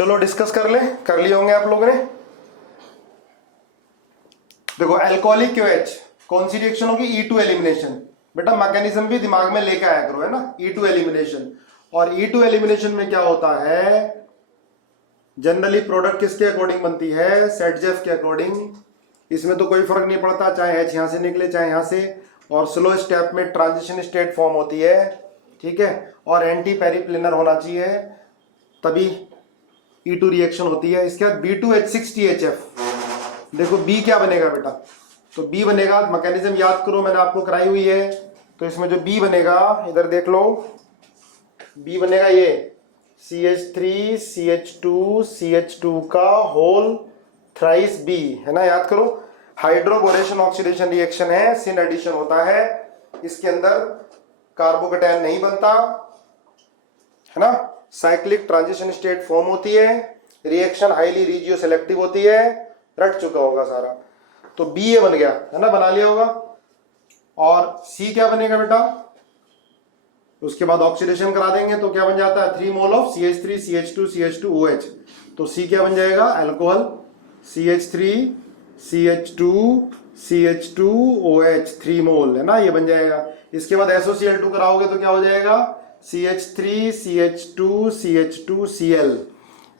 चलो डिस्कस कर लिए होंगे आप लोगों ने। देखो अल्कोहलिक क्यूएच कौन सी रिएक्शन होगी? E2 elimination. बेटा मैकेनिज्म भी दिमाग में लेके आया करो, है ना। E2 एलिमिनेशन, और E2 एलिमिनेशन में क्या होता है, जनरली प्रोडक्ट किसके अकॉर्डिंग बनती है? सेटजेफ के अकॉर्डिंग। इसमें तो कोई फर्क नहीं पड़ता, चाहे H यहां से निकले चाहे यहां से, और स्लो स्टेप में ट्रांजिशन स्टेट फॉर्म होती है, ठीक है, और एंटी पेरिप्लिनर होना चाहिए, तभी E2 रिएक्शन होती है। इसके बाद B2H6THF। देखो B क्या बनेगा बेटा? तो B बनेगा, मैकेनिज्म याद करो, मैंने आपको कराई हुई है। तो इसमें जो B बनेगा, इधर देख लो, B बनेगा ये CH3CH2CH2 का होल थ्राइस B, है ना, याद करो। हाइड्रोबोरेशन ऑक्सीडेशन रिएक्शन है, सिन एडिशन होता है, इसके अंदर कार्बोकैटायन नहीं बनता, है ना। साइक्लिक ट्रांजिशन स्टेट फॉर्म होती है, रिएक्शन हाईली रिजियो सेलेक्टिव होती है, रट चुका होगा सारा। तो बी ये बन गया, है ना, बना लिया होगा। और सी क्या बनेगा बेटा? उसके बाद ऑक्सीडेशन करा देंगे तो क्या बन जाता है? 3 mole of CH3 CH2 CH2 OH। तो सी क्या बन जाएगा? Alcohol CH3 CH2 CH2 OH 3 मोल, है ना, ये बन जाएगा। इसके बाद SOCl2 कराओगे तो क्या हो जाएगा? CH3 CH2 CH2 Cl।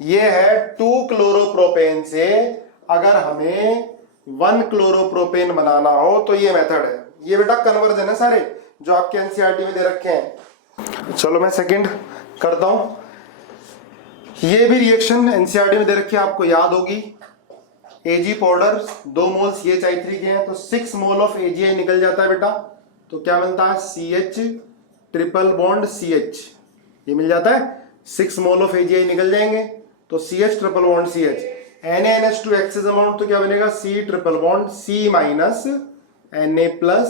ये है 2 क्लोरोप्रोपेन से अगर हमें 1 क्लोरोप्रोपेन बनाना हो तो ये मेथड है। ये बेटा कन्वर्जन है सारे जो आपके एनसीईआरटी में दे रखे हैं। चलो मैं सेकंड करता हूं। ये भी रिएक्शन एनसीईआरटी में दे रखी है, आपको याद होगी। Ag पाउडर 2 मोल CH3 के हैं तो 6 मोल ऑफ AgI निकल जाता है बेटा। तो क्या बनता है? CH ट्रिपल बॉन्ड CH, ये मिल जाता है। 6 मोल ऑफ AgI निकल जाएंगे तो CH triple bond CH। NaNH2 excess amount तो क्या बनेगा? C triple bond C minus Na plus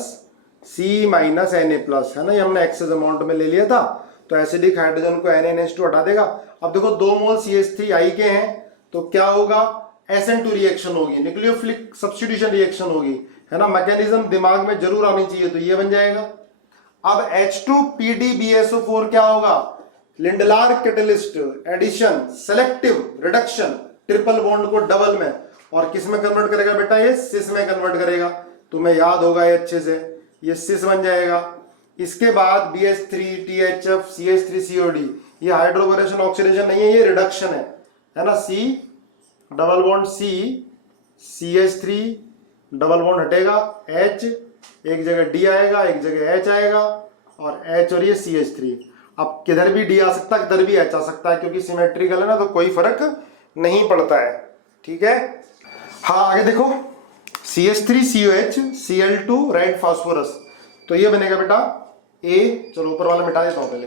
C minus Na plus, है ना, ये हमने एक्सेस अमाउंट में ले लिया था। तो एसिडिक हाइड्रोजन को NaNH2 हटा देगा। अब देखो 2 मोल CH3I के हैं तो क्या होगा? SN2 रिएक्शन होगी, न्यूक्लियोफिलिक सब्स्टिट्यूशन रिएक्शन होगी, है ना। मैकेनिज्म दिमाग में जरूर आनी चाहिए, तो ये बन जाएगा। अब H2PDBSO4 क्या होगा? Lindlar catalyst addition, selective reduction, triple bond को डबल में, और किस में कन्वर्ट करेगा बेटा? ये सिस में कन्वर्ट करेगा। तुम्हें याद होगा ये अच्छे से, ये सिस बन जाएगा। इसके बाद BH3THF CH3COD, ये हाइड्रोबोरेशन ऑक्सीडेशन नहीं है, ये रिडक्शन है ना। C double bond C, CH3 double bond हटेगा, H एक जगह D आएगा, एक जगह H आएगा, और H और ये CH3। अब किधर भी D आ सकता है, किधर भी H आ सकता है, क्योंकि सिमेट्रिकल है ना, तो कोई फर्क नहीं पड़ता है, ठीक है। हाँ आगे देखो, CH3COH Cl2 रेड फास्फोरस, तो ये बनेगा बेटा A। चलो ऊपर वाला मिटा देता हूं पहले।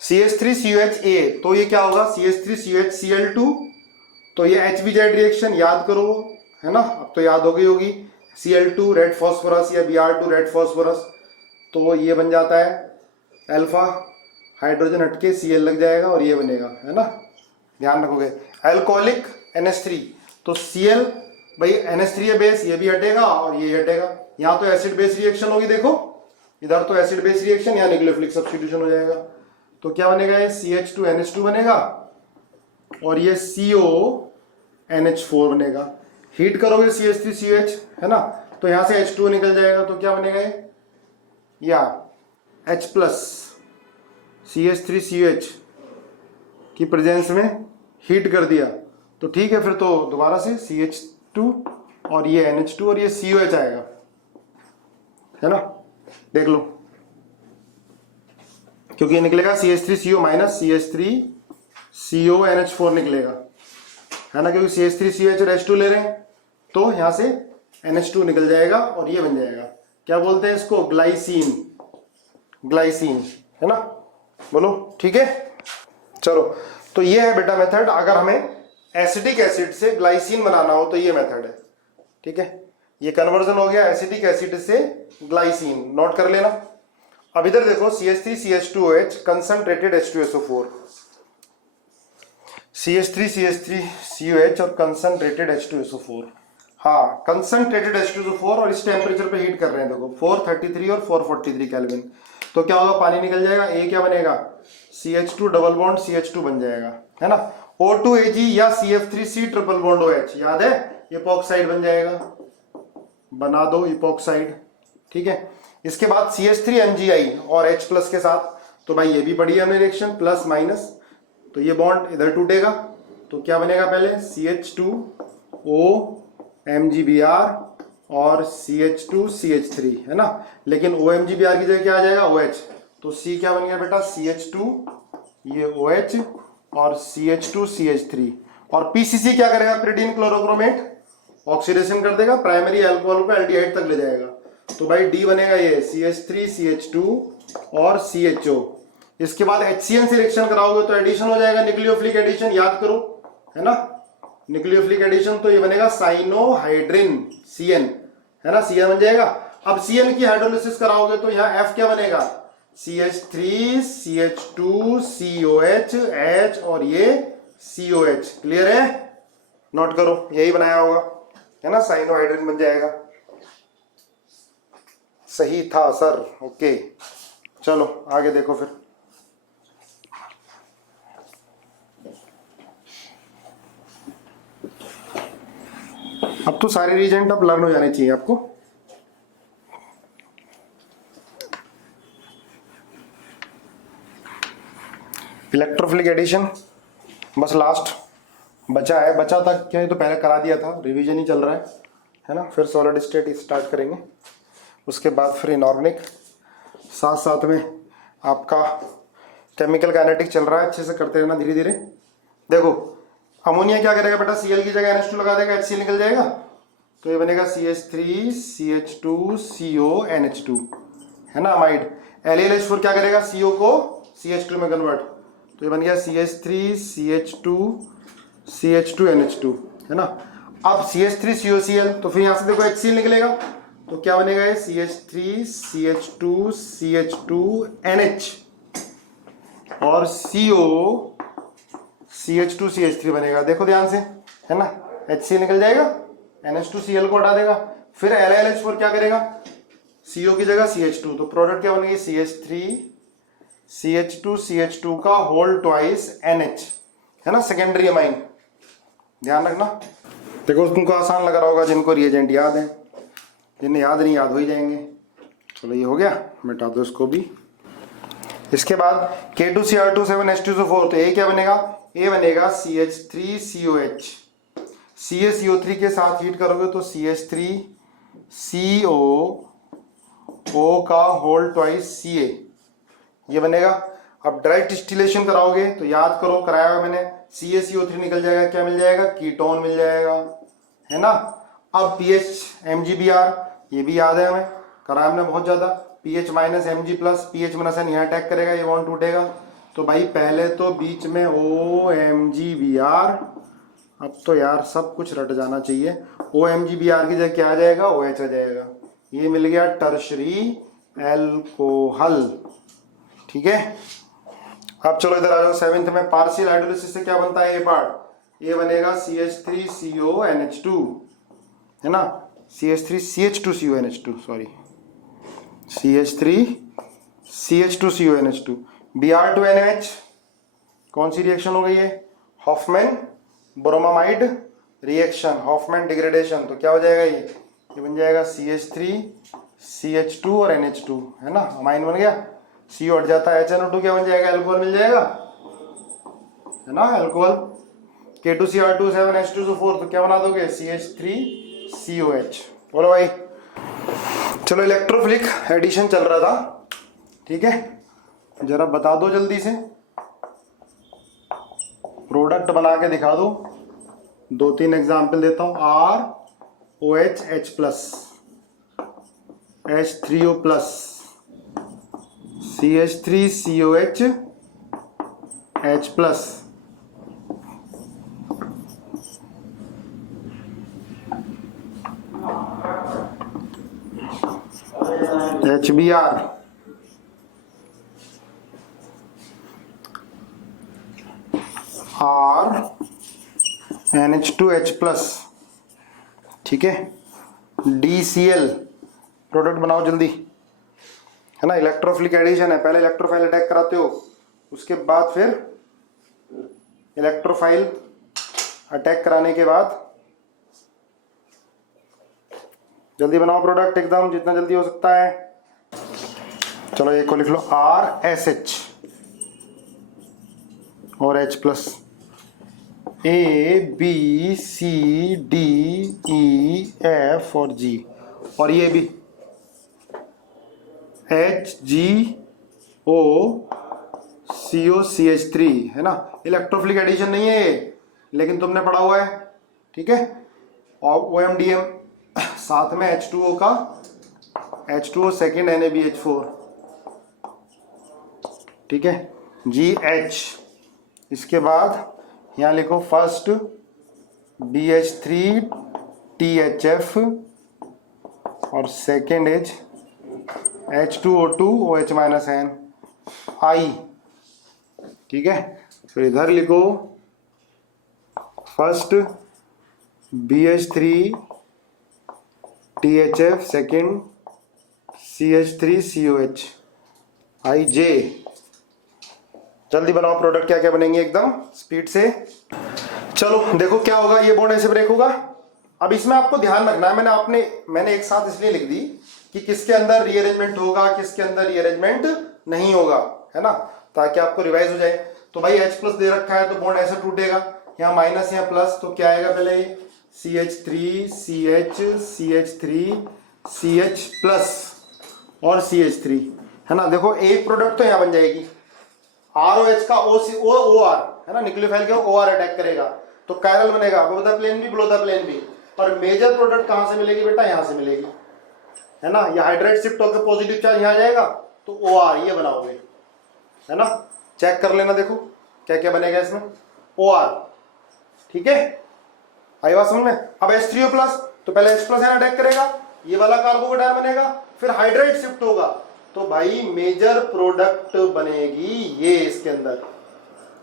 CH3COH A, तो ये क्या होगा? CH3COH Cl2, तो ये HBZ रिएक्शन याद करो, है ना, अब तो याद हो गई होगी। Cl2 रेड फास्फोरस या Br2 रेड फास्फोरस, तो ये बन जाता है अल्फा, हाइड्रोजन हटके Cl लग जाएगा और ये बनेगा, है ना, ध्यान रखोगे। अल्कोहलिक NH3, तो Cl भाई NH3 है बेस, ये भी हटेगा और ये हटेगा। यहाँ तो एसिड बेस रिएक्शन होगी, देखो इधर तो एसिड बेस रिएक्शन, यहाँ न्यूक्लियोफिलिक सब्स्टिट्यूशन हो जाएगा। तो क्या बनेगा? ये CH2NH2 बनेगा और ये CONH4 बनेगा। हीट करोगे CH3COH, है ना, तो यहाँ से H2 निकल जाएगा, तो क्या बनेगा ये? या H प्लस CH3COH की प्रेजेंस में हीट कर दिया तो ठीक है, फिर तो दोबारा से CH2 और ये NH2 और ये COH आएगा, है ना, देख लो, क्योंकि ये निकलेगा CH3CO माइनस CH3CONH4 निकलेगा, है ना, क्योंकि CH3COH और H2 ले रहे हैं तो यहां से NH2 निकल जाएगा और ये बन जाएगा, क्या बोलते हैं इसको? ग्लाइसिन, ग्लाइसिन, है ना, बोलो ठीक है। चलो तो ये है बेटा मेथड, अगर हमें एसिडिक एसिड से ग्लाइसिन बनाना हो तो ये मेथड है, ठीक है। ये कन्वर्जन हो गया एसिडिक एसिड से ग्लाइसिन, नोट कर लेना। अब इधर देखो CH3CH2OH कंसंट्रेटेड H2SO4, CH3CH3COH और कंसंट्रेटेड H2SO4। हाँ, कंसंट्रेटेड H2SO4 और इस टेम्परेचर पे हीट कर रहे हैं, देखो 433 और 443 केल्विन। तो क्या होगा? पानी निकल जाएगा, A क्या बनेगा? CH2 डबल बॉन्ड CH2 बन जाएगा, है ना। O2Ag या CF3C ट्रिपल बॉन्ड OH, याद है, इपॉक्साइड बन जाएगा, बना दो इपॉक्साइड। ठीक है, इसके बाद CH3MgI और H प्लस के साथ, तो भाई ये भी पढ़ी हमने रिएक्शन, प्लस माइनस, तो ये बॉन्ड इधर टूटेगा, तो क्या बनेगा, पहले CH2O MgBr और CH2CH3, है ना, लेकिन OMgBr की जगह क्या आ जाएगा, OH, तो C क्या बन गया बेटा, CH2, ये OH और CH2CH3, और PCC क्या करेगा, pyridine क्लोरोक्रोमेट, ऑक्सीडेशन कर देगा, प्राइमरी अल्कोहल को एल्डिहाइड तक ले जाएगा, तो भाई D बनेगा ये CH3CH2 और CHO। इसके बाद HCN से रिएक्शन कराओगे तो एडिशन हो जाएगा, न्यूक्लियोफिलिक एडिशन, याद करो, है ना, न्यूक्लियोफिलिक एडिशन, तो ये बनेगा साइनोहाइड्रिन CN, है ना, CN बन जाएगा। अब CN की हाइड्रोलिसिस कराओगे तो यहाँ F क्या बनेगा, CH3 CH2 COH H और ये COH, क्लियर है, नोट करो, यही बनाया होगा, है ना, साइनोहाइड्रिन बन जाएगा। सही था सर, ओके, चलो आगे देखो फिर। अब तो सारे रीजेंट अब लर्न हो जाने चाहिए आपको। इलेक्ट्रोफिलिक एडिशन बस लास्ट बचा है, बचा था क्या, ये तो पहले करा दिया था, रिवीजन ही चल रहा है ना, फिर सॉलिड स्टेट स्टार्ट करेंगे, उसके बाद फिर इनऑर्गेनिक, साथ साथ में आपका केमिकल काइनेटिक चल रहा है, अच्छे से करते रहना धीरे धीरे। देखो अमोनिया क्या करेगा बेटा, Cl की जगह NH2 लगा देगा, HCl निकल जाएगा, तो ये बनेगा CH3 CH2 CO NH2, है ना, अमाइड। LaLH4 क्या करेगा, CO को CH2 में कन्वर्ट, तो ये बन गया CH3 CH2 CH2 NH2, है ना। अब CH3 COCl, तो फिर यहाँ से देखो HCl निकलेगा, तो क्या बनेगा ये CH3 CH2 CH2 NH और CO CH2 CH3 बनेगा, देखो ध्यान से, है ना, HCl निकल जाएगा, NH2Cl को हटा देगा, फिर LaLH4 क्या करेगा, CO की जगह CH2, तो प्रोडक्ट क्या बनेगी, CH3 CH2 CH2 का होल ट्वाइस NH, है ना, सेकेंडरी अमाइन, ध्यान रखना। देखो तुमको आसान लग रहा होगा जिनको रिएजेंट याद है, जिन्हें याद नहीं, याद हो ही जाएंगे। चलो ये हो गया, मिटा दो इसको भी। इसके बाद K2Cr2 7H2SO4, तो ये क्या बनेगा, ये बनेगा CH3COH, CaCO3 के साथ हीट करोगे तो CH3CO O का होल ट्वाइस Ca, ये बनेगा। अब डायरेक्ट डिस्टिलेशन कराओगे तो याद करो, कराया हुआ मैंने, CaCO3 निकल जाएगा, क्या मिल जाएगा, कीटोन मिल जाएगा, है ना। अब pH MgBr, ये भी याद है हमें, कराया हमने बहुत ज़्यादा, pH minus Mg plus, pH minus N यहाँ अटैक करेगा, ये बॉन्ड टूटेगा, तो भाई पहले तो बीच में OMgBr, अब तो यार सब कुछ रट जाना चाहिए, OMgBr की जगह क्या आ जाएगा, OH आ जाएगा, ये मिल गया टर्शरी एल्कोहल, ठीक है। अब चलो इधर आ जाओ, सेवेंथ में पार्शियल हाइड्रोलिसिस से क्या बनता है, ये पार्ट, ये बनेगा CH3CONH2, है ना, CH3CH2CONH2, सॉरी, CH3CH2CONH2, Br2NH, कौन सी रिएक्शन हो गई है, Hofmann bromamide reaction, Hofmann degradation, तो क्या हो जाएगा, ये बन जाएगा CH3CH2 और NH2, है ना, अमाइन बन गया, CO हट जाता है, HNO2 क्या बन जाएगा, अल्कोहल मिल जाएगा, है ना, अल्कोहल। K2Cr2 7H2SO4, तो क्या बना दोगे, CH3COH। बोलो भाई, चलो इलेक्ट्रोफिलिक एडिशन चल रहा था, ठीक है, जरा बता दो जल्दी से, प्रोडक्ट बना के दिखा दो, 2-3 एग्जाम्पल देता हूँ, ROH H plus, H3O plus, CH3COH H plus, HBr, NH2H plus, ठीक है, DCl, प्रोडक्ट बनाओ जल्दी, है ना, इलेक्ट्रोफिलिक एडिशन है, पहले इलेक्ट्रोफाइल अटैक कराते हो, उसके बाद फिर इलेक्ट्रोफाइल अटैक कराने के बाद जल्दी बनाओ प्रोडक्ट, एकदम जितना जल्दी हो सकता है। चलो एक को लिख लो RSH और H प्लस, ABCDEF और G, और ये भी HGOCOCH3 है ना। इलेक्ट्रोफिलिक एडिशन नहीं है ये, लेकिन तुमने पढ़ा हुआ है, ठीक है। और OMDM साथ में H2O का H2O सेकेंड NaBH4, ठीक है, GH। इसके बाद यहाँ लिखो फर्स्ट BH3THF और सेकेंड H H2O2OH-N I, ठीक है। फिर इधर लिखो first BH3THF second CH3COH IJ। जल्दी बनाओ प्रोडक्ट, क्या क्या बनेंगे एकदम स्पीड से। चलो देखो क्या होगा, ये बॉन्ड ऐसे ब्रेक होगा। अब इसमें आपको ध्यान रखना है, मैंने एक साथ इसलिए लिख दी कि किसके अंदर रीअरेंजमेंट होगा, किसके अंदर रीअरेंजमेंट नहीं होगा, है ना, ताकि आपको रिवाइज हो जाए। तो भाई H प्लस दे रखा है तो बॉन्ड ऐसे टूटेगा, यहाँ माइनस यहाँ प्लस, तो क्या आएगा पहले CH3 CH CH3 CH plus और CH3, है ना। देखो एक प्रोडक्ट तो यहाँ बन जाएगी, ROH का OR है ना, न्यूक्लियोफाइल के OR अटैक करेगा तो कायरल बनेगा, अबव द प्लेन भी बिलो द प्लेन भी। पर मेजर प्रोडक्ट कहां से मिलेगी बेटा, यहां से मिलेगी, है ना। ये हाइड्रेट शिफ्ट होकर पॉजिटिव चार्ज यहाँ जाएगा तो OR ये बनाओगे, है ना। चेक कर लेना, देखो क्या क्या बनेगा इसमें, OR, ठीक है। आई बात समझ में। अब H3O प्लस, तो पहले H प्लस यहाँ अटैक करेगा, ये वाला कार्बोकेटायन बनेगा, फिर हाइड्रेट शिफ्ट होगा तो भाई मेजर प्रोडक्ट बनेगी ये इसके अंदर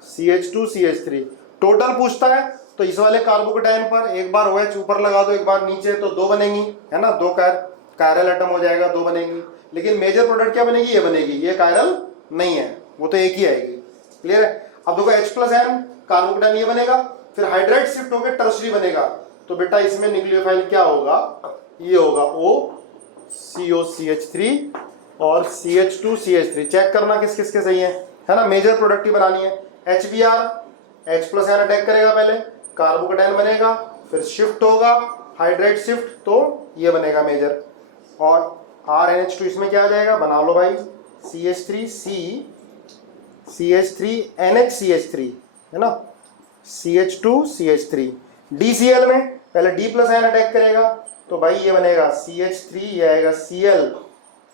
CH2 CH3। टोटल पूछता है तो इस वाले कार्बोकेटायन पर एक बार OH ऊपर लगा दो, एक बार नीचे, तो दो बनेंगी, है ना, दो कायरल एटम हो जाएगा, दो बनेंगी। लेकिन मेजर प्रोडक्ट क्या बनेगी, ये बनेगी, ये कायरल नहीं है, वो तो एक ही आएगी। क्लियर है। अब देखो H+N कार्बोकेटायन ये बनेगा, फिर हाइड्रेट शिफ्ट होकर टर्शरी बनेगा, तो बेटा इसमें न्यूक्लियोफाइल क्या होगा, ये होगा OCOCH3 और CH2 CH3। चेक करना किस किस के सही है ना, मेजर प्रोडक्ट ही बनानी है। HBr H+N अटैक करेगा, पहले कार्बोकेटायन बनेगा, फिर शिफ्ट होगा, हाइड्रेट शिफ्ट, तो ये बनेगा मेजर। और RNH2 इसमें क्या आ जाएगा, बना लो भाई, CH3NHCH3 है ना, CH2 CH3। DCl में पहले D+N अटैक करेगा तो भाई ये बनेगा CH3, ये आएगा Cl,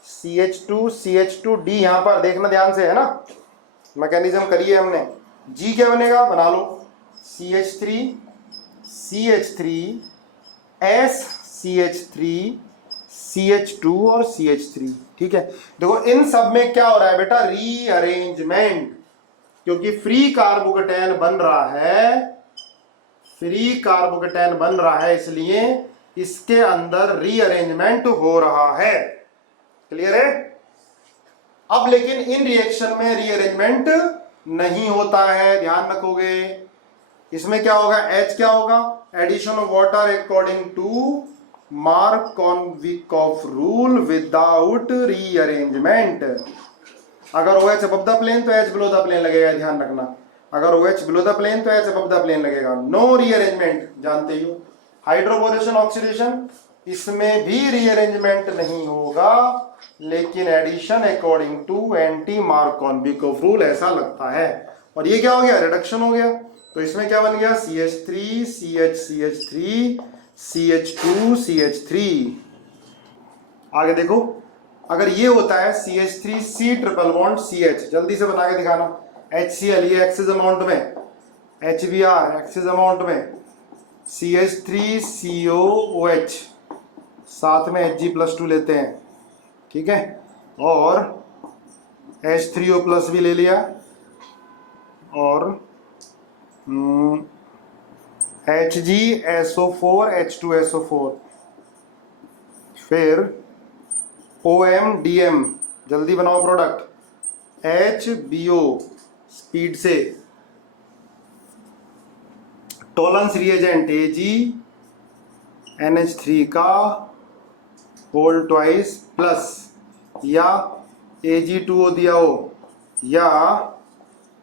CH2 CH2D, यहां पर देखना ध्यान से, है ना, मैकेनिज्म करिए हमने। G क्या बनेगा, बना लो, CH3 CH3 SCH3 CH2 और CH3, ठीक है। देखो इन सब में क्या हो रहा है बेटा, रीअरेंजमेंट, क्योंकि फ्री कार्बोकेटायन बन रहा है, फ्री कार्बोकेटायन बन रहा है, इसलिए इसके अंदर रीअरेंजमेंट हो रहा है। क्लियर है। अब लेकिन इन रिएक्शन में रीअरेंजमेंट नहीं होता है, ध्यान रखोगे। इसमें क्या होगा, H क्या होगा, addition of water according to Markovnikov rule without rearrangement. अगर OH अबव द प्लेन तो H बिलो द प्लेन लगेगा, ध्यान रखना। अगर OH बिलो द प्लेन तो H अबव द प्लेन लगेगा। नो रीअरेंजमेंट, जानते ही हो। हाइड्रोबोरेशन ऑक्सीडेशन, इसमें भी रीअरेंजमेंट नहीं होगा, लेकिन addition according to anti Markovnikov rule ऐसा लगता है। और ये क्या हो गया, रिडक्शन हो गया। तो इसमें क्या बन गया, CH3 CH3 CH2 CH3। आगे देखो, अगर ये होता है CH3C ट्रिपल बॉन्ड CH, जल्दी से बना के दिखाना। HCl ये एक्सिस अमाउंट में, HBr एक्सिस अमाउंट में, CH3COOH साथ में Hg+2 लेते हैं, ठीक है, और H3O प्लस भी ले लिया, और HgSO4 H2SO4, फिर OMDM, जल्दी बनाओ प्रोडक्ट, HBO स्पीड से, टोलेंस रिएजेंट AgNH3 का होल ट्वाइस प्लस या Ag2O दिया हो या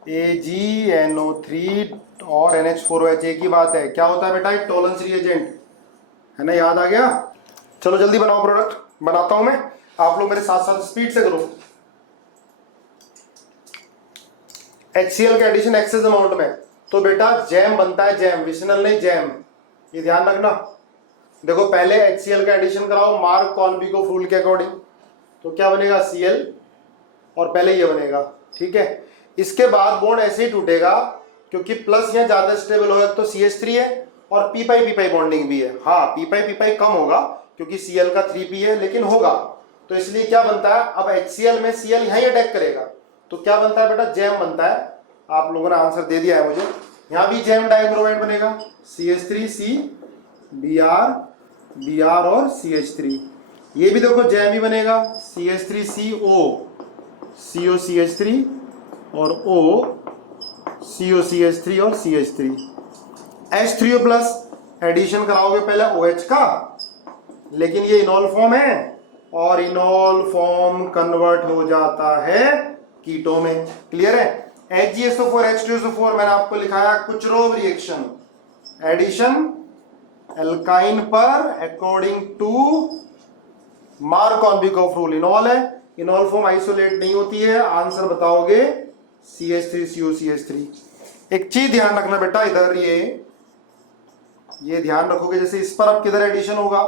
AgNO3 और NH4OH एक ही बात है। क्या होता है बेटा? एक टोलेंस रिएजेंट है ना, याद आ गया? चलो जल्दी बनाओ, प्रोडक्ट बनाता हूं मैं, आप लोग मेरे साथ साथ स्पीड से करो। HCl का एडिशन एक्सेस अमाउंट में तो बेटा जैम बनता है, जैम, विशनल नहीं जैम, ये ध्यान रखना। देखो पहले HCl का एडिशन कराओ मार्क कॉन्बिगोफ रूल के अकॉर्डिंग, तो क्या बनेगा? Cl और पहले ये बनेगा, ठीक है। इसके बाद बॉन्ड ऐसे ही टूटेगा क्योंकि प्लस यहाँ ज्यादा स्टेबल होगा, तो CH3 है और पी पाई बॉन्डिंग भी है। हाँ पी पाई कम होगा क्योंकि Cl का 3p है, लेकिन होगा। तो इसलिए क्या बनता है, अब HCl में Cl यहीं अटैक करेगा तो क्या बनता है बेटा? जैम बनता है। आप लोगों ने आंसर दे दिया है मुझे। यहां भी जैम डाइब्रोमाइड बनेगा, CH3C Br और CH3। ये भी देखो जैम ही बनेगा, CH3CO COCH3 और O COCH3 और CH3। H3O प्लस एडिशन कराओगे पहले OH का, लेकिन ये इनॉल फॉर्म है और इनॉल फॉर्म कन्वर्ट हो जाता है कीटो में। क्लियर है? HgSO4 H2SO4 मैंने आपको लिखाया कुचरोव रिएक्शन, एडिशन एल्काइन पर अकॉर्डिंग टू मार्क-कॉन्बिगोफ रूल। इनॉल है, इनॉल फॉर्म आइसोलेट नहीं होती है, आंसर बताओगे CH3COCH3। एक चीज ध्यान रखना बेटा, इधर ये ध्यान रखोगे, जैसे इस पर अब किधर एडिशन होगा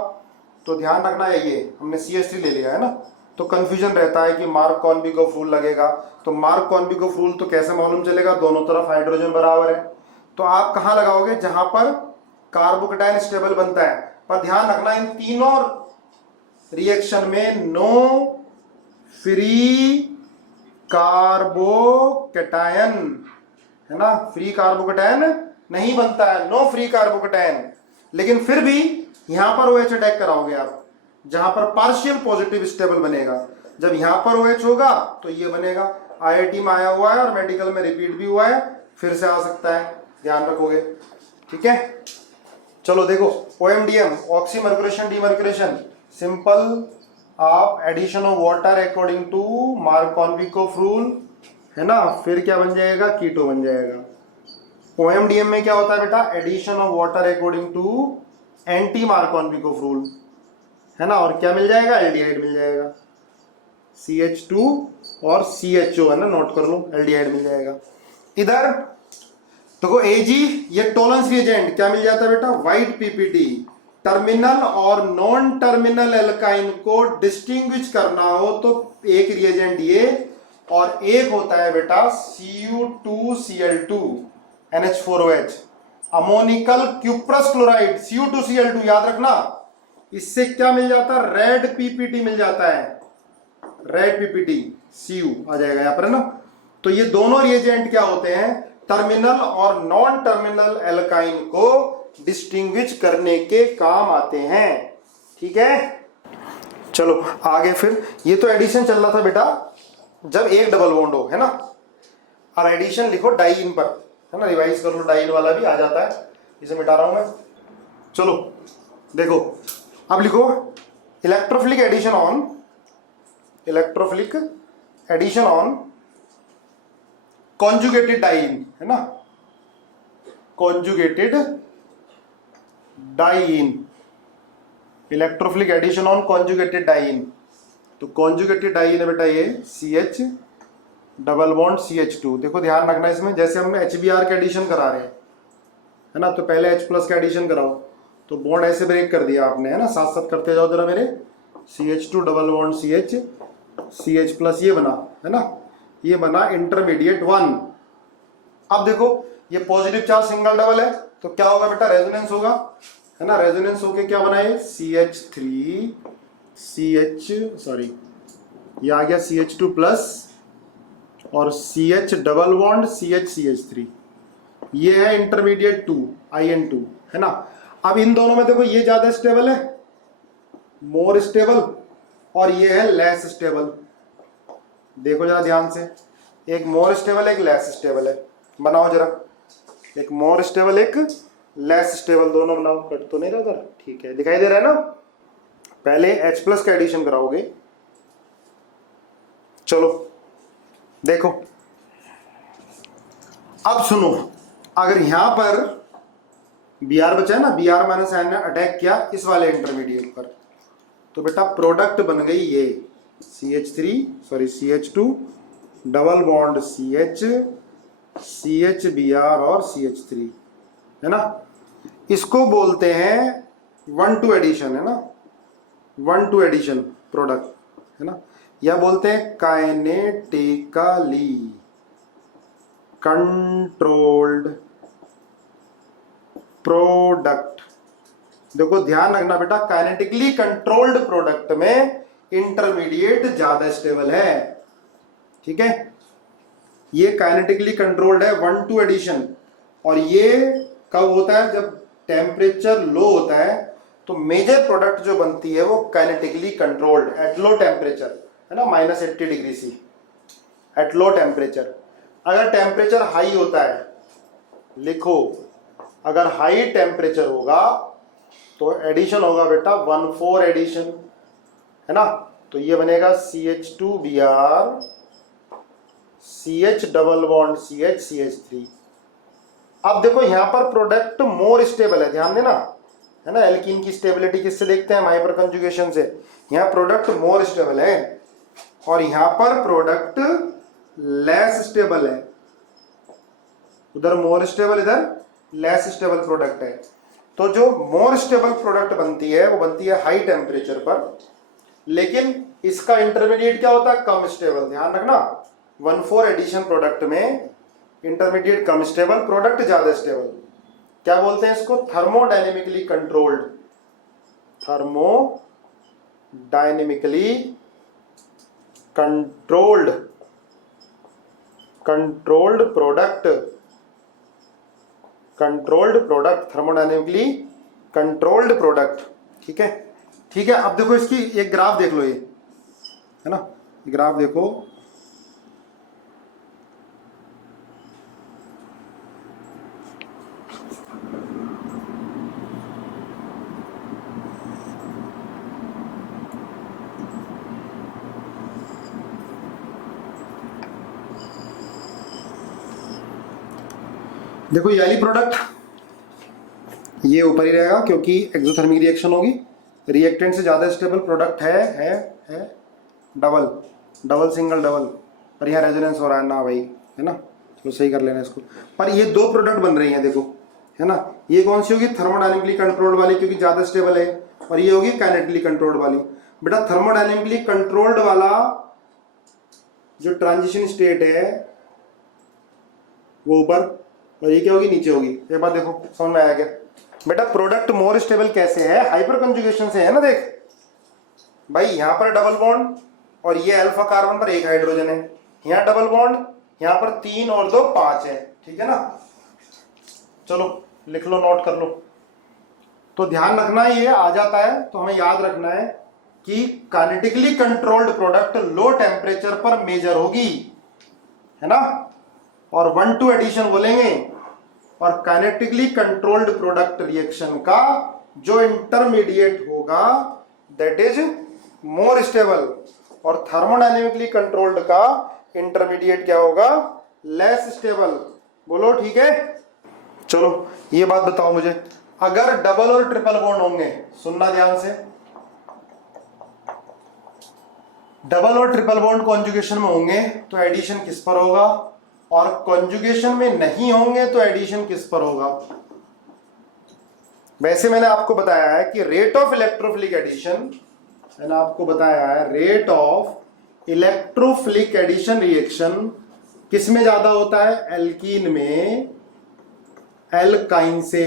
तो ध्यान रखना है, ये हमने CH3 ले लिया है ना, तो कंफ्यूजन रहता है कि मार्क कॉन्बिगोफ रूल लगेगा। तो मार्क कॉन्बिगोफ रूल तो कैसे मालूम चलेगा? दोनों तरफ हाइड्रोजन बराबर है, तो आप कहां लगाओगे? जहां पर कार्बोकेटायन स्टेबल बनता है। पर ध्यान रखना इन तीनों रिएक्शन में नो फ्री कार्बोकेटायन है ना, फ्री कार्बोकेटायन नहीं बनता है, नो फ्री कार्बोकेटायन। लेकिन फिर भी यहां पर OH अटैक कराओगे आप, जहां पर पार्शियल पॉजिटिव स्टेबल बनेगा। जब यहां पर OH होगा तो ये बनेगा। IIT में आया हुआ है और मेडिकल में रिपीट भी हुआ है, फिर से आ सकता है, ध्यान रखोगे, ठीक है। चलो देखो OMDM, ऑक्सीमर्कुरेशन डीमर्कुरेशन, सिंपल, आप addition of water according to Markovnikov rule है ना, फिर क्या बन जाएगा? कीटो बन जाएगा। OMDM में क्या होता है बेटा? Addition of water according to anti Markovnikov rule है ना, और क्या मिल जाएगा? एल्डिहाइड मिल जाएगा, CH2 और CHO है ना, नोट कर लो, एल्डिहाइड मिल जाएगा। इधर देखो Ag, ये टोलेंस रिएजेंट क्या मिल जाता है बेटा? White PPT। टर्मिनल और नॉन टर्मिनल एल्काइन को डिस्टिंग्विश करना हो तो एक रिएजेंट ये, और एक होता है बेटा Cu2Cl2 NH4OH, ammoniacal cuprous chloride Cu2Cl2, याद रखना। इससे क्या मिल जाता है? रेड PPT मिल जाता है, रेड PPT Cu आ जाएगा यहां पर है ना। तो ये दोनों रिएजेंट क्या होते हैं? टर्मिनल और नॉन टर्मिनल एल्काइन को डिस्टिंग्विश करने के काम आते हैं, ठीक है। चलो आगे, फिर ये तो एडिशन चल रहा था बेटा जब एक डबल बॉन्ड हो, है ना। अब एडिशन लिखो डाइइन पर, है ना, रिवाइज कर लो, डाइइन वाला भी आ जाता है, इसे मिटा रहा हूं मैं। चलो देखो, अब लिखो electrophilic addition on conjugated diene, है ना, conjugated diene, electrophilic addition on conjugated diene. तो कॉन्जुगेटेड डाइइन है बेटा ये CH डबल बॉन्ड CH2। देखो ध्यान रखना इसमें, जैसे हम HBr के एडिशन करा रहे हैं है ना, तो पहले H प्लस का एडिशन कराओ, तो बॉन्ड ऐसे ब्रेक कर दिया आपने, है ना, साथ साथ करते जाओ जरा मेरे। CH2 double bond CH plus ये बना, है ना, ये बना इंटरमीडिएट 1। अब देखो ये पॉजिटिव चार्ज सिंगल डबल है, तो क्या होगा बेटा? रेजोनेंस होगा, है ना, रेजोनेंस होके क्या बना ये? ये आ गया CH2 प्लस और CH डबल बॉन्ड CH3, ये है इंटरमीडिएट 2 IN2, है ना। अब इन दोनों में देखो ये ज्यादा स्टेबल है, मोर स्टेबल, और ये है लेस स्टेबल। देखो जरा ध्यान से, एक मोर स्टेबल एक लेस स्टेबल है, बनाओ जरा, एक मोर स्टेबल एक लेस स्टेबल, दोनों बनाओ। कट तो नहीं रहा उधर, ठीक है, दिखाई दे रहा है ना। पहले H प्लस का एडिशन कराओगे। चलो देखो, अब सुनो, अगर यहां पर Br बचा है ना, Br माइनस एन ने अटैक किया इस वाले इंटरमीडिएट पर, तो बेटा प्रोडक्ट बन गई ये CH2 double bond CH, CHBr और CH3, है ना। इसको बोलते हैं 1-2 एडिशन, है ना, 1-2 एडिशन प्रोडक्ट, है ना, या बोलते हैं काइनेटिकली कंट्रोल्ड प्रोडक्ट। देखो ध्यान रखना बेटा, काइनेटिकली कंट्रोल्ड प्रोडक्ट में इंटरमीडिएट ज्यादा स्टेबल है, ठीक है। ये काइनेटिकली कंट्रोल्ड है 1-2 एडिशन, और ये कब होता है, जब टेम्परेचर लो होता है, तो मेजर प्रोडक्ट जो बनती है वो kinetically controlled at low temperature, है ना, -80 degree C at low temperature. अगर टेम्परेचर हाई होता है, लिखो, अगर हाई टेम्परेचर होगा तो एडिशन होगा बेटा 1,4 एडिशन, है ना। तो ये बनेगा CH2Br CH double bond CH CH3। अब देखो यहां पर प्रोडक्ट मोर स्टेबल है, ध्यान देना, है ना। एल्कीन की स्टेबिलिटी किससे देखते हैं, हाइपर कंजुगेशन से। यहां प्रोडक्ट मोर स्टेबल है और यहां पर प्रोडक्ट लेस स्टेबल है, उधर मोर स्टेबल, इधर लेस स्टेबल प्रोडक्ट है। तो जो मोर स्टेबल प्रोडक्ट बनती है वो बनती है हाई टेम्परेचर पर, लेकिन इसका इंटरमीडिएट क्या होता है, कम स्टेबल। ध्यान रखना, 1,4 एडिशन प्रोडक्ट में इंटरमीडिएट कम स्टेबल, प्रोडक्ट ज्यादा स्टेबल। क्या बोलते हैं इसको, thermodynamically controlled, thermodynamically controlled product, thermodynamically controlled product, ठीक है, ठीक है। अब देखो इसकी एक ग्राफ देख लो, ये है ना, ग्राफ देखो, देखो ये वाली प्रोडक्ट ये ऊपर ही रहेगा क्योंकि एक्सोथर्मिक रिएक्शन होगी, रिएक्टेंट से ज़्यादा स्टेबल प्रोडक्ट है डबल सिंगल डबल, पर यहाँ रेजोनेंस हो रहा है ना भाई, है ना। चलो सही कर लेना इसको। पर ये दो प्रोडक्ट बन रही हैं देखो, है ना। ये कौन सी होगी, थर्मोडायनेमिकली कंट्रोल्ड वाली, क्योंकि ज़्यादा स्टेबल है, और ये होगी काइनेटिकली कंट्रोल्ड वाली। बेटा थर्मोडायनेमिकली कंट्रोल्ड वाला जो ट्रांजिशन स्टेट है वो ऊपर, और ये क्या होगी, नीचे होगी। एक बार देखो, समझ में आया क्या बेटा। प्रोडक्ट मोर स्टेबल कैसे है, हाइपर कंजुगेशन से, है ना। देख भाई, यहां पर डबल बॉन्ड और ये अल्फा कार्बन पर एक हाइड्रोजन है, यहाँ डबल बॉन्ड, यहाँ पर 3 और 2 5 है, ठीक है ना। चलो लिख लो, नोट कर लो। तो ध्यान रखना, ये आ जाता है तो हमें याद रखना है कि kinetically controlled product low temperature पर मेजर होगी, है ना, और 1-2 एडिशन बोलेंगे। और काइनेटिकली कंट्रोल्ड प्रोडक्ट रिएक्शन का जो इंटरमीडिएट होगा दैट इज मोर स्टेबल, और थर्मोडायनेमिकली कंट्रोल्ड का इंटरमीडिएट क्या होगा, लेस स्टेबल। बोलो ठीक है। चलो ये बात बताओ मुझे, अगर डबल और ट्रिपल बॉन्ड होंगे, सुनना ध्यान से, डबल और ट्रिपल बॉन्ड कॉन्जुगेशन में होंगे तो एडिशन किस पर होगा, और कॉन्जुगेशन में नहीं होंगे तो एडिशन किस पर होगा। वैसे मैंने आपको बताया है कि रेट ऑफ इलेक्ट्रोफिलिक एडिशन, मैंने आपको बताया है rate of electrophilic addition reaction किस में ज्यादा होता है, एल्कीन में एल्काइन से,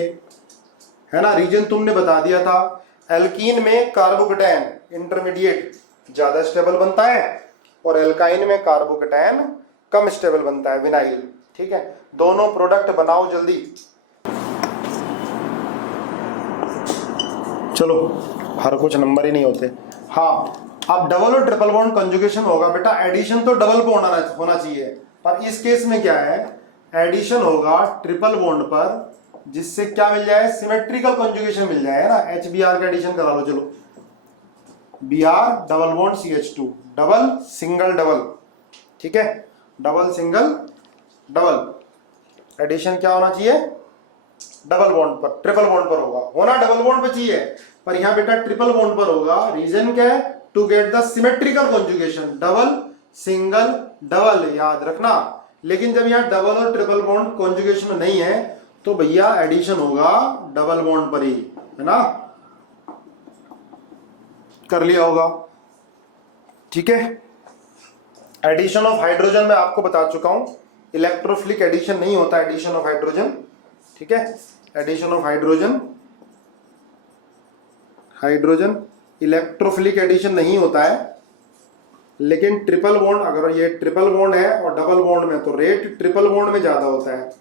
है ना। रीजन तुमने बता दिया था, एल्कीन में कार्बोकेटायन इंटरमीडिएट ज्यादा स्टेबल बनता है और एल्काइन में कार्बोकेटायन कम स्टेबल बनता है, विनाइल, ठीक है। दोनों प्रोडक्ट बनाओ जल्दी। चलो, हर कुछ नंबर ही नहीं होते। हाँ, अब डबल और ट्रिपल बॉन्ड कंजुगेशन होगा बेटा, एडिशन तो डबल पे होना चाहिए, पर इस केस में क्या है, एडिशन होगा ट्रिपल बॉन्ड पर जिससे क्या मिल जाए, सिमेट्रिकल कॉन्जुगेशन मिल जाए, है ना। HBr का एडिशन करा लो, चलो Br double bond CH2, double single double, ठीक है, डबल सिंगल डबल। एडिशन क्या होना चाहिए, डबल बॉन्ड पर, ट्रिपल बॉन्ड पर होगा, होना डबल बॉन्ड पर चाहिए, पर यहां बेटा ट्रिपल बॉन्ड पर होगा। रीजन क्या है, to get the symmetrical conjugation, double single double, याद रखना। लेकिन जब यहां डबल और ट्रिपल बॉन्ड कॉन्जुगेशन में नहीं है तो भैया एडिशन होगा डबल बॉन्ड पर ही, है ना, कर लिया होगा, ठीक है। एडिशन ऑफ हाइड्रोजन मैं आपको बता चुका हूं, इलेक्ट्रोफिलिक एडिशन नहीं होता एडिशन ऑफ हाइड्रोजन, ठीक है। Addition of hydrogen electrophilic addition नहीं होता है, लेकिन ट्रिपल बॉन्ड, अगर ये ट्रिपल बॉन्ड है और डबल बॉन्ड में, तो रेट ट्रिपल बॉन्ड में ज्यादा होता है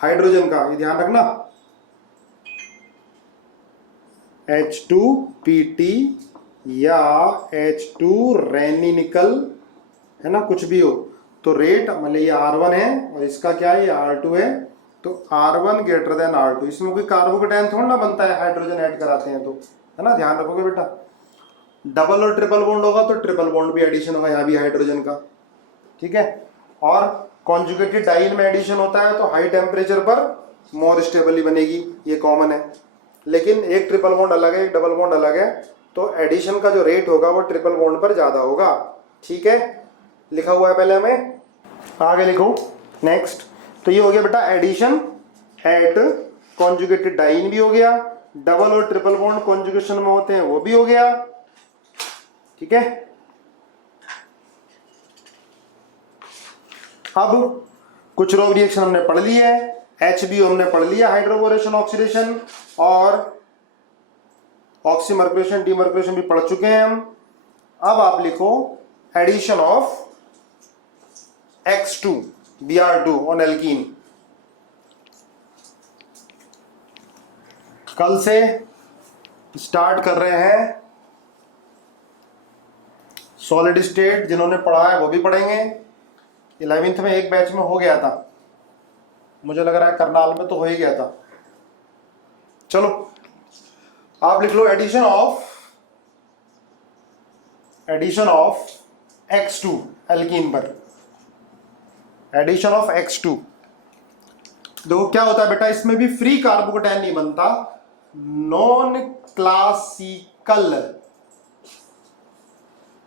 हाइड्रोजन का, ये ध्यान रखना। H2PT या H2 रेनी निकल, है ना, कुछ भी हो तो रेट, मतलब ये R1 है और इसका क्या है, ये R2 है, तो R1 ग्रेटर देन R2। इसमें कोई कार्बोकेटायन थोड़ा ना बनता है, हाइड्रोजन ऐड कराते हैं तो, है ना, ध्यान रखोगे बेटा। डबल और ट्रिपल बॉन्ड होगा तो ट्रिपल बॉन्ड भी एडिशन होगा यहाँ भी हाइड्रोजन का, ठीक है। और कॉन्जुगेटेड डाइन में एडिशन होता है तो हाई टेम्परेचर पर मोर स्टेबली बनेगी, ये कॉमन है। लेकिन एक ट्रिपल बॉन्ड अलग है, एक डबल बॉन्ड अलग है, तो एडिशन का जो रेट होगा वो ट्रिपल बॉन्ड पर ज्यादा होगा, ठीक है। लिखा हुआ है पहले, हमें आगे लिखो नेक्स्ट। तो ये हो गया बेटा एडिशन एट कॉन्जुगेटेड डाइन भी हो गया, डबल और ट्रिपल बॉन्ड कॉन्जुगेशन में होते हैं वो भी हो गया, ठीक है। अब कुछ रो रिएक्शन हमने पढ़ ली है, HBO हमने पढ़ लिया, हाइड्रोबोरेशन ऑक्सीडेशन, और ऑक्सीमर्कुलेशन डीमर्कुलेशन भी पढ़ चुके हैं हम। अब आप लिखो addition of X2 Br2 on alkene. कल से स्टार्ट कर रहे हैं सॉलिड स्टेट, जिन्होंने पढ़ा है वो भी पढ़ेंगे। 11th में एक बैच में हो गया था, मुझे लग रहा है करनाल में तो हो ही गया था। चलो आप लिख लो एडिशन ऑफ X2 एल्कीन पर, एडिशन ऑफ X2। देखो क्या होता है बेटा, इसमें भी फ्री कार्बोकेटायन नहीं बनता, नॉन क्लासिकल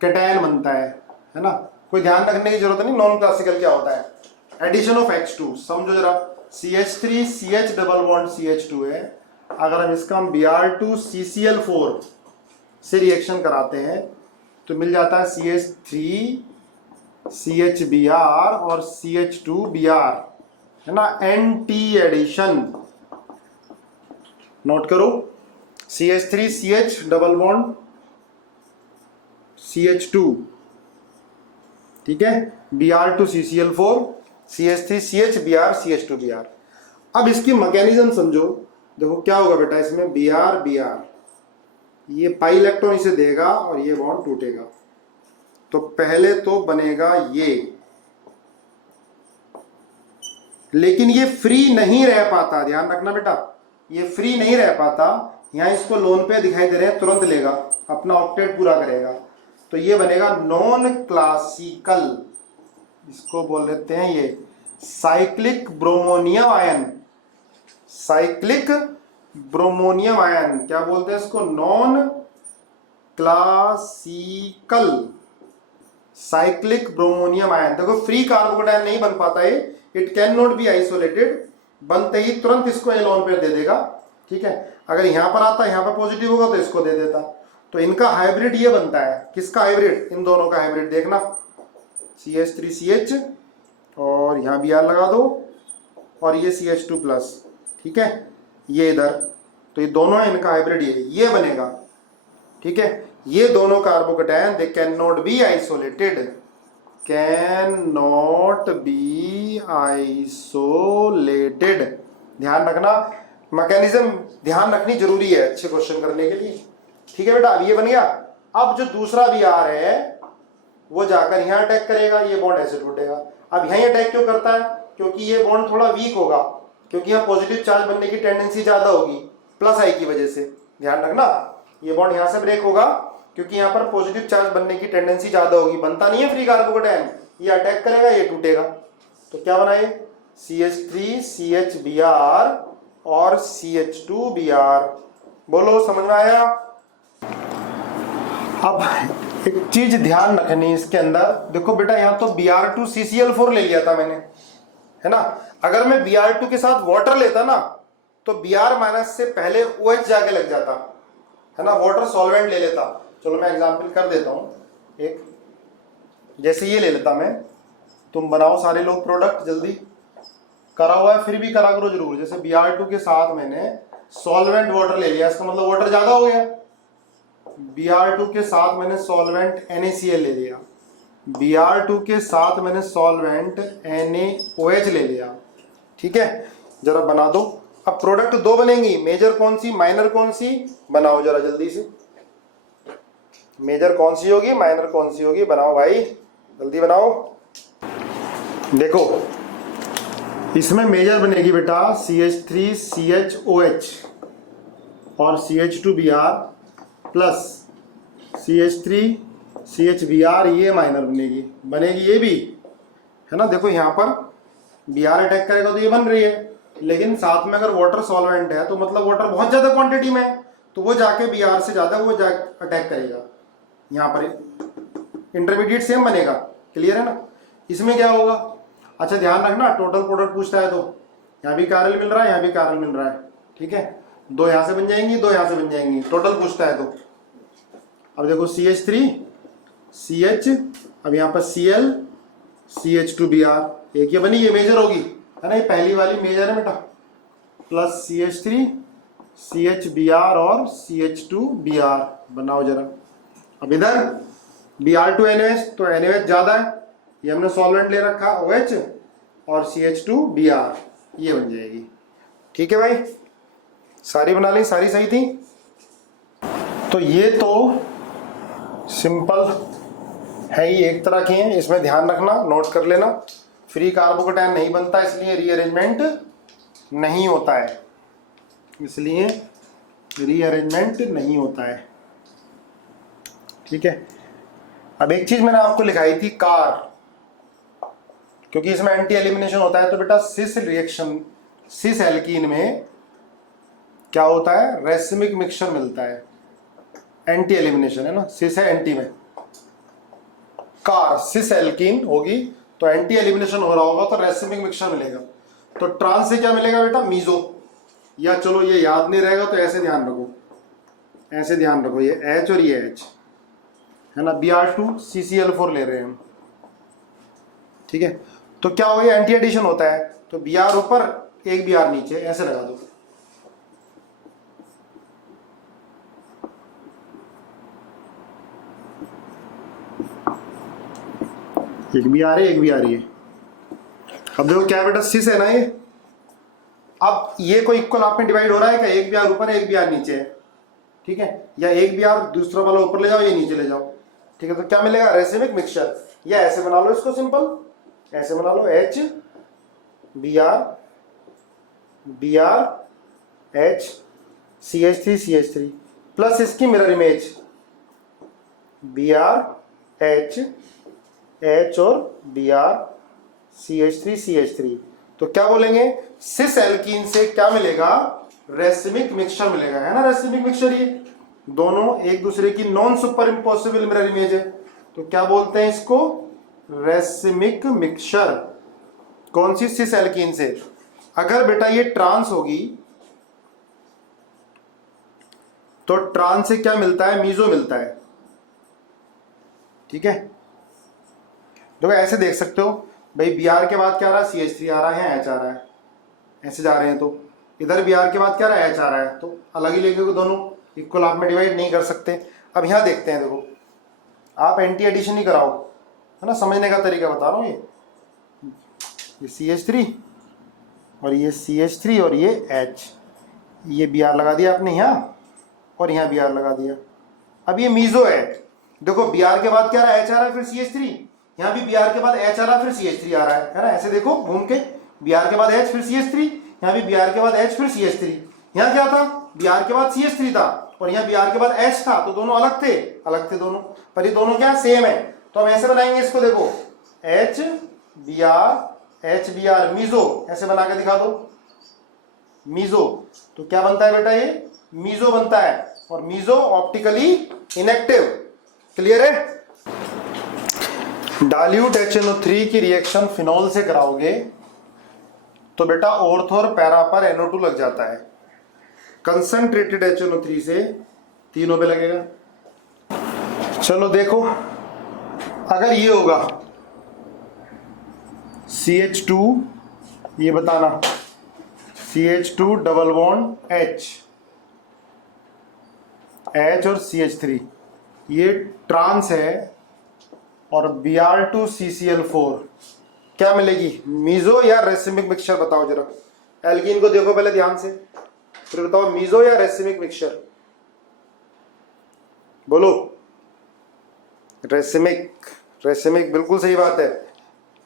कैटायन बनता है ना। कोई ध्यान रखने की जरूरत नहीं, नॉन क्लासिकल क्या होता है। एडिशन ऑफ X2 समझो जरा, CH3 CH double bond CH2 है, अगर हम इसका Br2 CCl4 से रिएक्शन कराते हैं तो मिल जाता है CH3 CHBr और CH2Br, है ना, NT एडिशन। नोट करो, CH3 CH double bond CH2, ठीक है, Br2 CCl4 CH3 CHBr CH2Br। अब इसकी मैकेनिज्म समझो, देखो क्या होगा बेटा, इसमें Br ये पाई इलेक्ट्रॉन इसे देगा और ये बॉन्ड टूटेगा, तो पहले तो बनेगा ये, लेकिन ये फ्री नहीं रह पाता, ध्यान रखना बेटा, ये फ्री नहीं रह पाता। यहां इसको लोन पे दिखाई दे रहे हैं, तुरंत लेगा, अपना ऑक्टेट पूरा करेगा, तो ये बनेगा नॉन क्लासिकल, इसको बोल देते हैं ये cyclic bromonium ion, cyclic bromonium ion क्या बोलते हैं इसको, non classical cyclic bromonium ion. देखो फ्री कार्बोकेटायन नहीं बन पाता है, it can not be isolated, बनते ही तुरंत इसको एलोन पेयर दे देगा, ठीक है। अगर यहां पर आता, यहां पर पॉजिटिव होगा तो इसको दे देता, तो इनका हाइब्रिड ये बनता है। किसका हाइब्रिड, इन दोनों का हाइब्रिड देखना, CH3CH और यहां Br लगा दो और ये CH2 प्लस, ठीक है, ये इधर, तो ये दोनों है, इनका हाइब्रिड ये बनेगा, ठीक है। ये दोनों carbocation they can not be isolated, can not be isolated, ध्यान रखना, मैकेनिज्म ध्यान रखनी जरूरी है अच्छे क्वेश्चन करने के लिए, ठीक है बेटा। अब ये बन गया। अब जो दूसरा Br है वो जाकर यहां अटैक करेगा, ये बॉन्ड ऐसे टूटेगा। अब यहां अटैक क्यों करता है, क्योंकि ये बॉन्ड थोड़ा वीक होगा, क्योंकि यहाँ पॉजिटिव चार्ज बनने की टेंडेंसी ज्यादा होगी प्लस आई की वजह से। ध्यान रखना, ये बॉन्ड यहाँ से ब्रेक होगा क्योंकि यहाँ पर पॉजिटिव चार्ज बनने की टेंडेंसी ज्यादा होगी। बनता नहीं है फ्री कार्बोकेटायन, ये अटैक करेगा, ये टूटेगा। तो क्या बना ये CH3 CHBr और CH2Br। बोलो समझ में आया? अब एक चीज ध्यान रखनी इसके अंदर, देखो बेटा यहाँ तो Br2 CCl4 ले लिया था मैंने, है ना। अगर मैं Br2 के साथ वाटर लेता ना तो Br- से पहले OH जाके लग जाता, है ना, वाटर सॉल्वेंट ले लेता। चलो मैं एग्जांपल कर देता हूँ एक, जैसे ये ले लेता मैं, तुम बनाओ सारे लोग प्रोडक्ट, जल्दी करा हुआ है फिर भी करा करो जरूर। जैसे Br2 के साथ मैंने सॉल्वेंट वाटर ले लिया, इसका मतलब वाटर ज्यादा हो गया। Br2 के साथ मैंने सॉल्वेंट NaCl ले लिया, Br2 के साथ मैंने सॉल्वेंट NaOH ले लिया, ठीक है। जरा बना दो। अब प्रोडक्ट दो बनेंगी, मेजर कौन सी माइनर कौन सी, बनाओ जरा जल्दी से। मेजर कौन सी होगी माइनर कौन सी होगी, बनाओ भाई जल्दी बनाओ। देखो इसमें मेजर बनेगी बेटा CH3 CHOH और CH2Br प्लस CH3 CHBr, ये माइनर बनेगी ये भी, है ना। देखो यहाँ पर Br अटैक करेगा तो ये बन रही है, लेकिन साथ में अगर वाटर सॉल्वेंट है तो मतलब वाटर बहुत ज्यादा क्वांटिटी में है तो वो जाके Br से ज्यादा वो अटैक करेगा। यहाँ पर इंटरमीडिएट सेम बनेगा, क्लियर है ना। इसमें क्या होगा, अच्छा ध्यान रखना, टोटल प्रोडक्ट पूछता है तो यहाँ भी कारल मिल रहा है, यहाँ भी कारल मिल रहा है, ठीक है। दो यहाँ से बन जाएंगी, दो यहाँ से बन जाएंगी, टोटल पूछता है तो। अब देखो CH3 CH, अब यहाँ पर Cl CH2Br, एक ये बनी, ये मेजर होगी, है ना, ये पहली वाली मेजर है बेटा, प्लस CH3 CHBr और CH2Br। बनाओ जरा। अब इधर Br2 NaOH, तो NaOH ज्यादा है, ये हमने सॉल्वेंट ले रखा OH और CH2Br, ये बन जाएगी, ठीक है भाई। सारी बना ली, सारी सही थी। तो ये तो सिंपल है ही, एक तरह की है, इसमें ध्यान रखना, नोट कर लेना। फ्री कार्बोकेटायन नहीं बनता इसलिए रीअरेंजमेंट नहीं होता है, इसलिए रीअरेंजमेंट नहीं होता है, ठीक है। अब एक चीज मैंने आपको लिखाई थी कार, क्योंकि इसमें एंटी एलिमिनेशन होता है। तो बेटा सिस रिएक्शन, सिस एल्कीन में क्या होता है, रेसिमिक मिक्सचर मिलता है, एंटी एलिमिनेशन है ना, सिस है एंटी में, कार सिस एल्कीन होगी तो एंटी एलिमिनेशन हो रहा होगा तो रेसिमिक मिक्सचर मिलेगा। तो ट्रांस से क्या मिलेगा बेटा, मीजो, या चलो ये याद नहीं रहेगा तो ऐसे ध्यान रखो, ऐसे ध्यान रखो, ये H और ये H, है ना, Br2 CCl4 ले रहे हैं हम, ठीक है। तो क्या हो गया, एंटी एडिशन होता है, तो Br ऊपर एक Br नीचे, ऐसे लगा दो। एक भी आ रही है, एक भी आ रही है। अब देखो क्या बेटा, सिस है ना ये, अब ये कोई इक्वल आप में डिवाइड हो रहा है क्या, एक Br ऊपर है एक Br नीचे है, ठीक है, या एक Br दूसरा वाला ऊपर ले जाओ ये नीचे ले जाओ, ठीक है। तो क्या मिलेगा, रेसिमिक मिक्सचर, या ऐसे बना लो इसको सिंपल, ऐसे बना लो H Br H CH3 CH3 plus इसकी mirror image Br H H और Br CH3 CH3। तो क्या बोलेंगे, सिस एल्कीन से क्या मिलेगा, रेसिमिक मिक्सचर मिलेगा, है ना। रेसिमिक मिक्सचर ये दोनों एक दूसरे की non super impossible mirror image है, तो क्या बोलते हैं इसको, रेसिमिक मिक्सचर। कौन सी, सिस एल्कीन से। अगर बेटा ये ट्रांस होगी तो ट्रांस से क्या मिलता है, मीजो मिलता है, ठीक है। देखो ऐसे देख सकते हो भाई, Br के बाद क्या आ रहा है, CH3 आ रहा है, H आ रहा है, ऐसे जा रहे हैं, तो इधर Br के बाद क्या आ रहा है, H आ रहा है, तो अलग ही लेके दोनों इक्वल आप में डिवाइड नहीं कर सकते। अब यहाँ देखते हैं, देखो आप एंटी एडिशन ही कराओ, है ना, समझने का तरीका बता रहा हूँ। ये CH3 और ये CH3 और ये H, ये Br लगा दिया आपने यहाँ और यहाँ Br लगा दिया। अब ये मीजो है, देखो Br के बाद क्या आ रहा है, H आ रहा है, फिर CH3, यहाँ भी Br के बाद H आ रहा है, फिर CH3 आ रहा है ना। ऐसे देखो घूम के, Br के बाद H फिर CH3, यहाँ भी Br के बाद H फिर CH3। यहाँ क्या था, Br के बाद CH3 था और यहाँ Br के बाद H था, तो दोनों अलग थे दोनों, पर ये दोनों क्या सेम है। तो हम ऐसे बनाएंगे इसको, देखो HBr मीजो, ऐसे बना के दिखा दो मीजो। तो क्या बनता है बेटा, ये मीजो बनता है और मीजो ऑप्टिकली इनएक्टिव। क्लियर है। डाइल्यूट HNO3 की रिएक्शन फिनॉल से कराओगे तो बेटा ऑर्थो और पैरा पर NO2 लग जाता है। कंसंट्रेटेड HNO3 से तीनों पे लगेगा। चलो देखो, अगर ये होगा CH2, ये बताना CH2 डबल बॉन्ड H और CH3, ये ट्रांस है और Br2 CCl4, क्या मिलेगी, मीजो या रेसिमिक मिक्सचर? बताओ जरा, एल्कीन को देखो पहले ध्यान से, फिर बताओ मीजो या रेसिमिक मिक्सचर। बोलो रेसिमिक। रेसिमिक बिल्कुल सही बात है।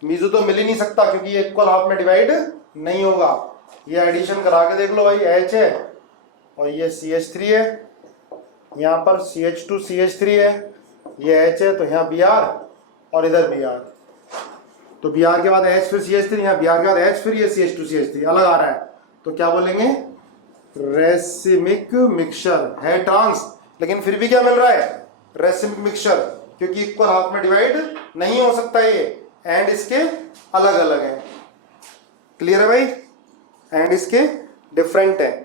मीजो तो मिल ही नहीं सकता क्योंकि ये इक्वल हाफ में डिवाइड नहीं होगा। ये एडिशन करा के देख लो भाई, H है और ये CH3 है, यहाँ पर CH2 CH3 है, ये H है, तो यहाँ Br और इधर Br, तो Br के बाद H फिर CH3, यहाँ Br के बाद H फिर ये CH2 CH3 अलग आ रहा है, तो क्या बोलेंगे, रेसिमिक मिक्सचर है ट्रांस, लेकिन फिर भी क्या मिल रहा है, रेसिमिक मिक्सचर, क्योंकि इक्वल हाफ में डिवाइड नहीं हो सकता ये, एंड इसके अलग अलग है। क्लियर है भाई, एंड इसके डिफरेंट है।